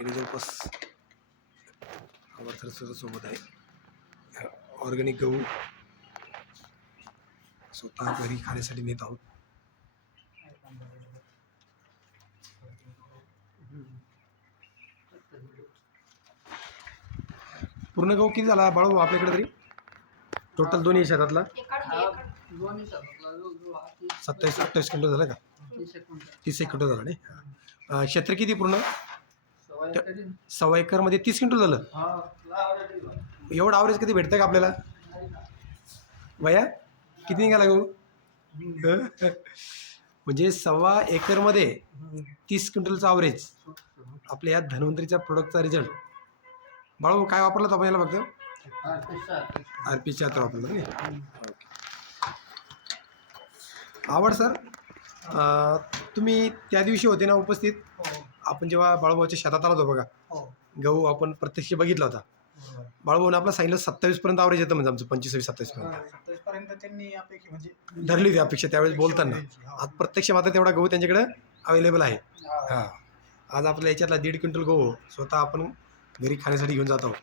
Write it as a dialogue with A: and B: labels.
A: शेतकरी जवळपास सोबत आहे. ऑर्गॅनिक गहू स्वतः घरी खाण्यासाठी नेत आहोत. पूर्ण गहू किती झाला बाळू आपल्याकडे तरी? टोटल दोन्ही शेतातला? सत्तावीस अठ्ठावीस क्विंटल झाला का? तीस एक क्विंटल झाला नाही? क्षेत्र किती पूर्ण? सव्वा एकरमध्ये तीस क्विंटल झालं. एवढं ॲव्हरेज कधी भेटतं का आपल्याला? वया किती निघाला गहू म्हणजे सव्वा एकरमध्ये तीस क्विंटलचं ॲव्हरेज आपल्या या धन्वंतरीच्या प्रोडक्टचा रिझल्ट बाळू काय वापरलं आपण याला फक्त? आर पी वापरलं नाही आवड सर. तुम्ही त्या दिवशी होते ना उपस्थित? आपण जेव्हा बाळूभाऊच्या शेतात आलो होतो बघा गहू आपण प्रत्यक्ष बघितला होता. बाळूभाऊने आपलं सांगितलं सत्तावीसपर्यंत आवरेज येतं म्हणजे आमचं पंचवीस
B: सत्तावीस पर्यंत त्यांनी अपेक्षा म्हणजे
A: धरली होती अपेक्षा त्यावेळेस बोलताना. आज प्रत्यक्ष मात्र तेवढा गहू त्यांच्याकडे अवेलेबल आहे. हां. आज आपल्या याच्यातला दीड क्विंटल गहू स्वतः आपण घरी खाण्यासाठी घेऊन जात आहोत.